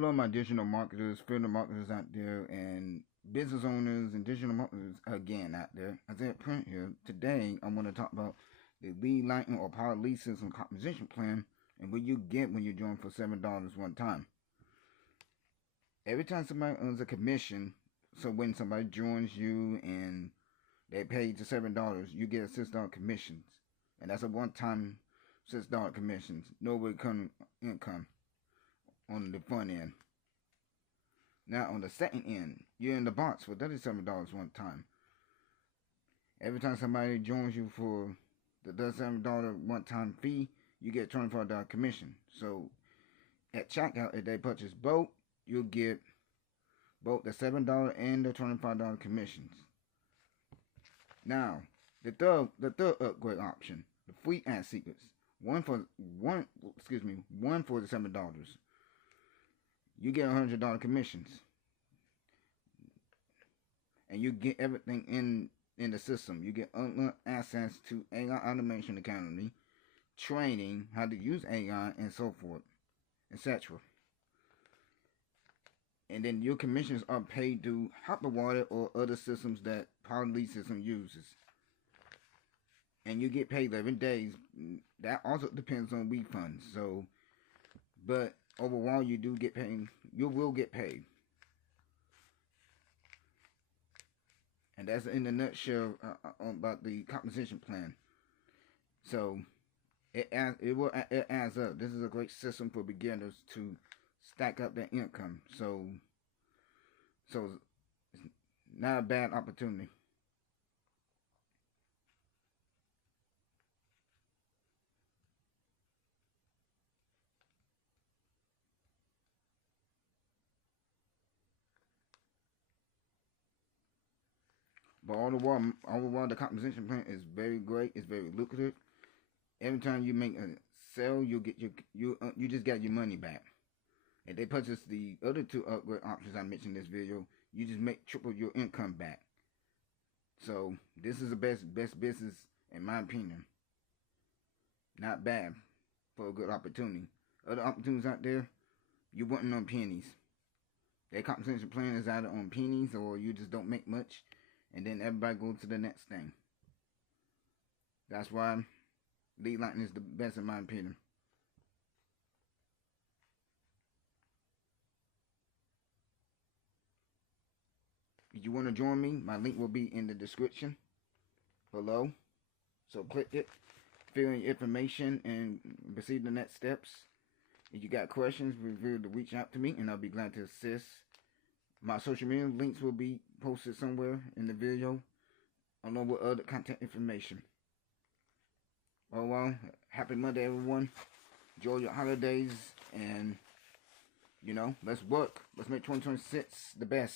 Hello, my digital marketers, field marketers out there, and business owners and digital marketers again out there. I said Primm here. Today, I want to talk about the lead lightning or power lead system composition plan and what you get when you join for $7 one time. Every time somebody earns a commission, so when somebody joins you and they pay to $7, you get a $6 commissions, and that's a one-time $6 commissions, no recurring income on the front end. Now on the second end, you're in the box for $37 one time. Every time somebody joins you for the $37 one time fee, you get $24 commission. So at checkout, if they purchase both, you'll get both the $7 and the $25 commissions. Now the third upgrade option, the free ad secrets. One for the $7. You get $100 commissions, and you get everything in the system. You get access to AI Automation Academy, training how to use AI and so forth, etc. And then your commissions are paid through Hopperwater or other systems that Power Lead System uses. And you get paid 11 days. That also depends on refunds. So, but overall, you do get paid. You will get paid. And that's in a nutshell about the compensation plan. So it adds up. This is a great system for beginners to stack up their income. So it's not a bad opportunity. But all the while, the compensation plan is very great. It's very lucrative. Every time you make a sale, you get you just got your money back. If they purchase the other two upgrade options I mentioned in this video, you just make triple your income back. So this is the best business in my opinion. Not bad for a good opportunity. Other opportunities out there, you're wanting on pennies. Their compensation plan is either on pennies or you just don't make much. And then everybody goes to the next thing. That's why lead lightning is the best in my opinion. If you want to join me, my link will be in the description below. So click it, fill in your information, and proceed to the next steps. If you got questions, feel free to reach out to me, and I'll be glad to assist. My social media links will be posted somewhere in the video, along with other contact information. Well, happy Monday, everyone. Enjoy your holidays, and, let's work. Let's make 2026 the best.